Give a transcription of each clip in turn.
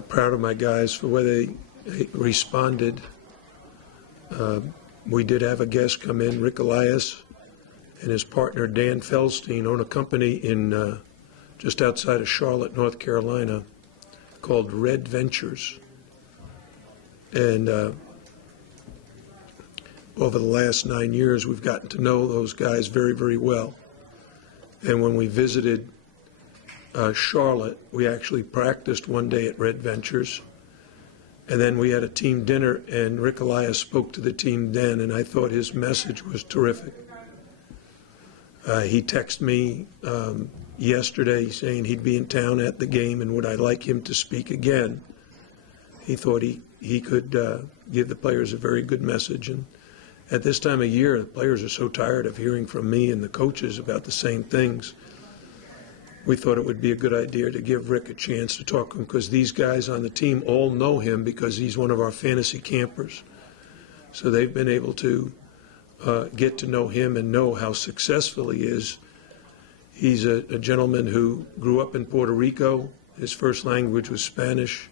Proud of my guys for the way they responded. We did have a guest come in, Rick Elias, and his partner Dan Feldstein own a company in just outside of Charlotte, North Carolina, called Red Ventures. And over the last 9 years, we've gotten to know those guys very, very well. And when we visited Charlotte, we actually practiced one day at Red Ventures. And then we had a team dinner, and Rick Elias spoke to the team then, and I thought his message was terrific. He texted me yesterday saying he'd be in town at the game, and would I like him to speak again. He thought he could give the players a very good message. And at this time of year, the players are so tired of hearing from me and the coaches about the same things. We thought it would be a good idea to give Rick a chance to talk to him, because these guys on the team all know him because he's one of our fantasy campers. So they've been able to get to know him and know how successful he is. He's a gentleman who grew up in Puerto Rico. His first language was Spanish.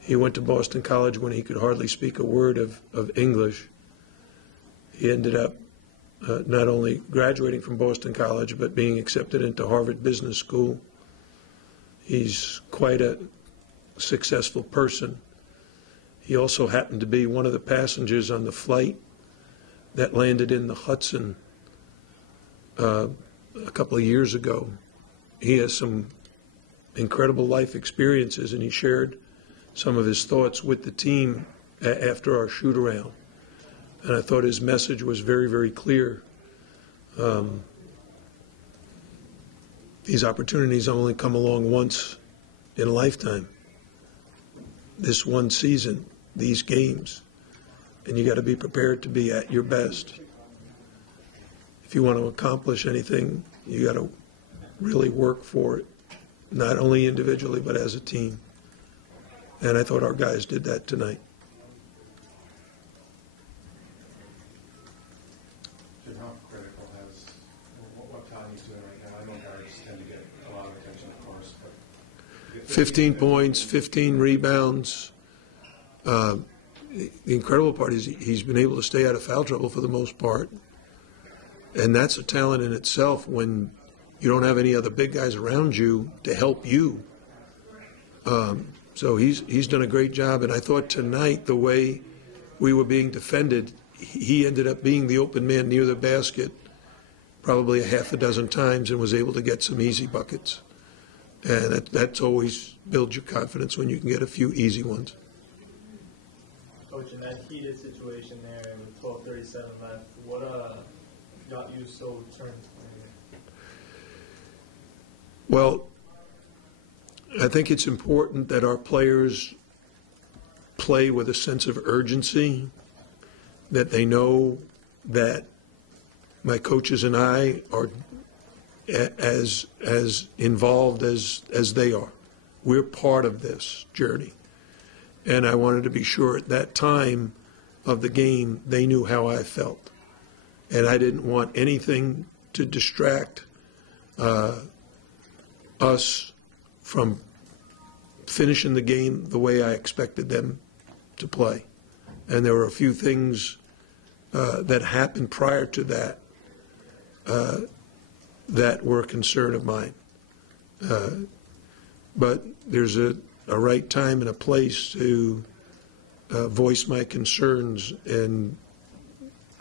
He went to Boston College when he could hardly speak a word of English. He ended up not only graduating from Boston College, but being accepted into Harvard Business School. He's quite a successful person. He also happened to be one of the passengers on the flight that landed in the Hudson a couple of years ago. He has some incredible life experiences, and he shared some of his thoughts with the team after our shoot-around. And I thought his message was very, very clear. These opportunities only come along once in a lifetime. This one season, these games, and you got to be prepared to be at your best. If you want to accomplish anything, you got to really work for it, not only individually but as a team. And I thought our guys did that tonight. How critical has what Tanya's doing right now? I know guards tend to get a lot of attention, of course, but 15 points, 15 rebounds. The incredible part is he's been able to stay out of foul trouble for the most part, and that's a talent in itself when you don't have any other big guys around you to help you. So he's done a great job, and I thought tonight the way we were being defended, he ended up being the open man near the basket probably a half a dozen times and was able to get some easy buckets. And that's always builds your confidence when you can get a few easy ones. Coach, in that heated situation there with 12:37 left, what got you so turned? Well, I think it's important that our players play with a sense of urgency, that they know that my coaches and I are as involved as they are. We're part of this journey. And I wanted to be sure at that time of the game they knew how I felt. And I didn't want anything to distract us from finishing the game the way I expected them to play. And there were a few things that happened prior to that that were a concern of mine. But there's a right time and a place to voice my concerns, and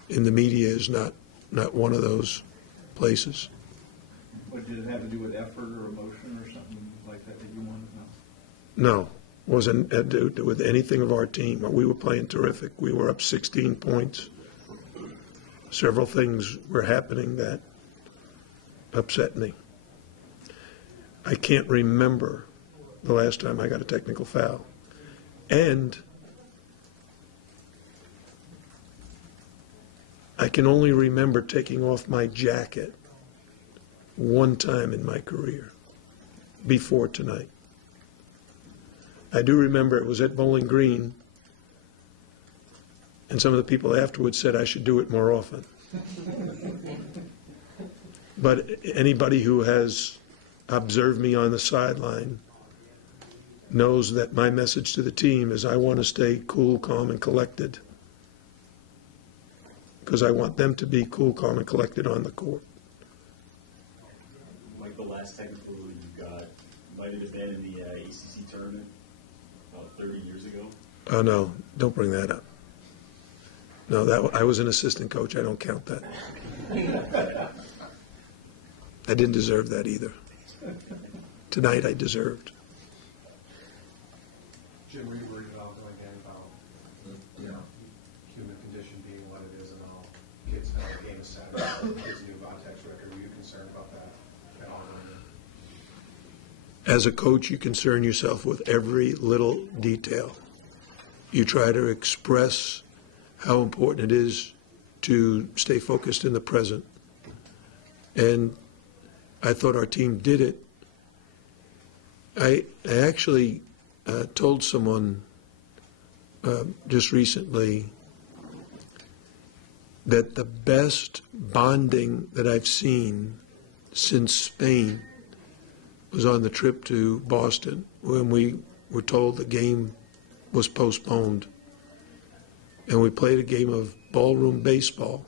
in the media is not one of those places. What, did it have to do with effort or emotion or something like that you wanted to know? No, wasn't to do with anything of our team. We were playing terrific. We were up 16 points. Several things were happening that upset me. I can't remember the last time I got a technical foul. And I can only remember taking off my jacket one time in my career before tonight. I do remember it was at Bowling Green, and some of the people afterwards said I should do it more often. But anybody who has observed me on the sideline knows that my message to the team is I want to stay cool, calm, and collected, because I want them to be cool, calm, and collected on the court. Like the last technical you got, might it have been in the ACC tournament about 30 years ago? Oh, no, don't bring that up. No, I was an assistant coach. I don't count that. I didn't deserve that either. Tonight I deserved. Jim, were you worried about going in about, human condition being what it is and all kids have a game of Saturday, kids new Vontax record? Were you concerned about that at all? As a coach, you concern yourself with every little detail. You try to express how important it is to stay focused in the present. And I thought our team did it. I actually told someone just recently that the best bonding that I've seen since Spain was on the trip to Boston when we were told the game was postponed. And we played a game of ballroom baseball,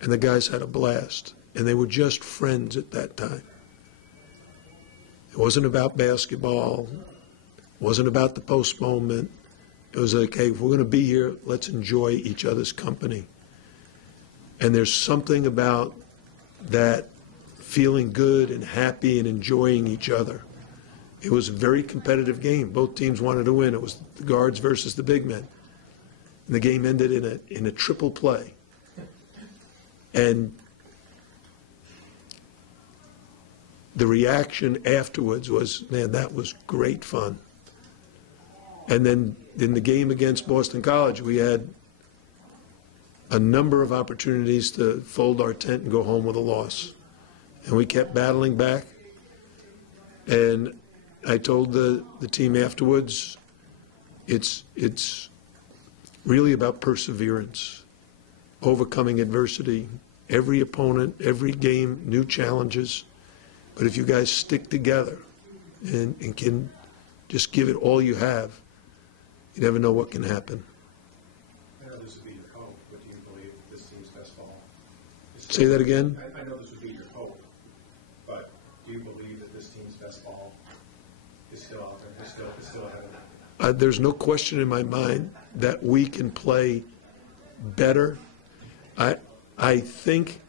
and the guys had a blast. And they were just friends at that time. It wasn't about basketball. It wasn't about the postponement. It was like, hey, if we're going to be here, let's enjoy each other's company. And there's something about that feeling good and happy and enjoying each other. It was a very competitive game. Both teams wanted to win. It was the guards versus the big men. And the game ended in a triple play. And the reaction afterwards was, man, that was great fun. And then in the game against Boston College, we had a number of opportunities to fold our tent and go home with a loss. And we kept battling back. And I told the team afterwards, it's really about perseverance, overcoming adversity, every opponent, every game, new challenges. But if you guys stick together and can just give it all you have, you never know what can happen. I know this would be your hope, but do you believe that this team's best ball is Say that again? I know this would be your hope, but do you believe that this team's best ball is still out there, is still ahead of it? There's no question in my mind that we can play better. I think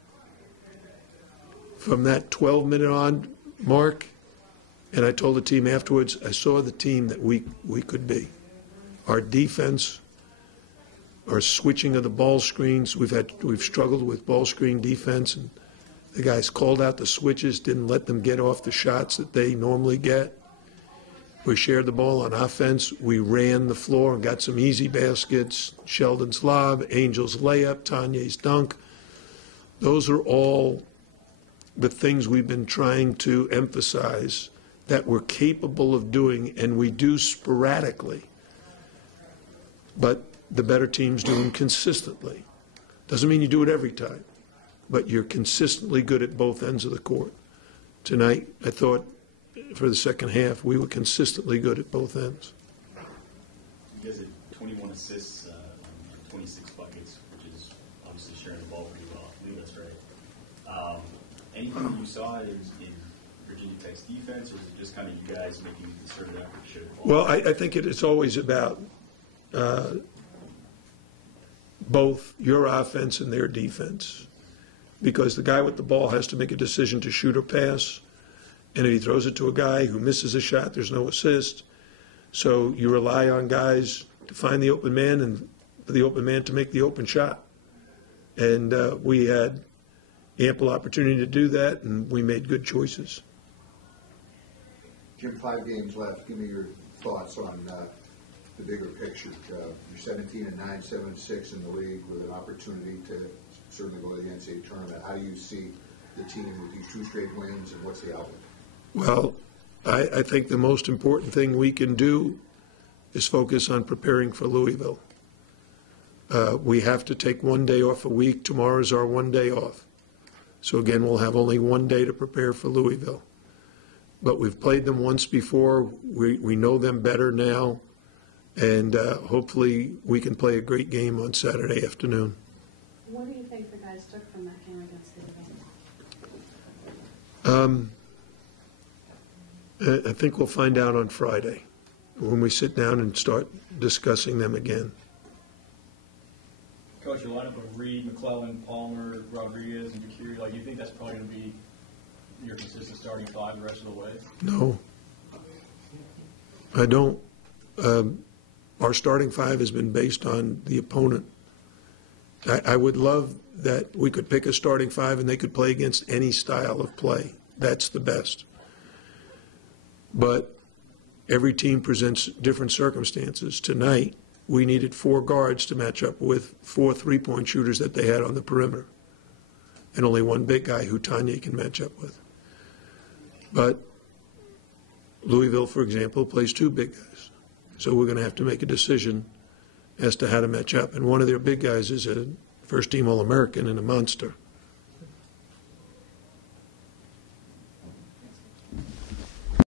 from that 12-minute on mark, and I told the team afterwards, I saw the team that we could be. Our defense, our switching of the ball screens, we've struggled with ball screen defense, and the guys called out the switches, didn't let them get off the shots that they normally get. We shared the ball on offense. We ran the floor and got some easy baskets. Sheldon's lob, Angel's layup, Tanya's dunk. Those are all the things we've been trying to emphasize that we're capable of doing, and we do sporadically. But the better teams do them consistently. Doesn't mean you do it every time, but you're consistently good at both ends of the court. Tonight, I thought, for the second half, we were consistently good at both ends. You guys had 21 assists, 26 buckets, which is obviously sharing the ball pretty well. I believe that's right. Anything that you saw in Virginia Tech's defense, or was it just kind of you guys making a concerted effort to share the ball? Well, I think it's always about both your offense and their defense, because the guy with the ball has to make a decision to shoot or pass. And if he throws it to a guy who misses a shot, there's no assist. So you rely on guys to find the open man and for the open man to make the open shot. And we had ample opportunity to do that, and we made good choices. Jim, 5 games left. Give me your thoughts on the bigger picture. You're 17-9, 7-6 in the league with an opportunity to certainly go to the NCAA tournament. How do you see the team with these 2 straight wins, and what's the outlook? Well, I think the most important thing we can do is focus on preparing for Louisville. We have to take 1 day off a week. Tomorrow's our 1 day off. So again, we'll have only 1 day to prepare for Louisville. but we've played them once before. We know them better now, and hopefully we can play a great game on Saturday afternoon. What do you think the guys took from that game against the event? I think we'll find out on Friday when we sit down and start discussing them again. Coach, your lineup of Reed, McClellan, Palmer, Rodriguez, and Bakiri, like, you think that's probably going to be your consistent starting five the rest of the way? No, I don't. Our starting five has been based on the opponent. I would love that we could pick a starting five and they could play against any style of play. That's the best. But every team presents different circumstances. Tonight, we needed 4 guards to match up with 4 3-point shooters that they had on the perimeter, and only 1 big guy who Tanya can match up with. But Louisville, for example, plays 2 big guys. So we're going to have to make a decision as to how to match up. And one of their big guys is a first-team All-American and a monster.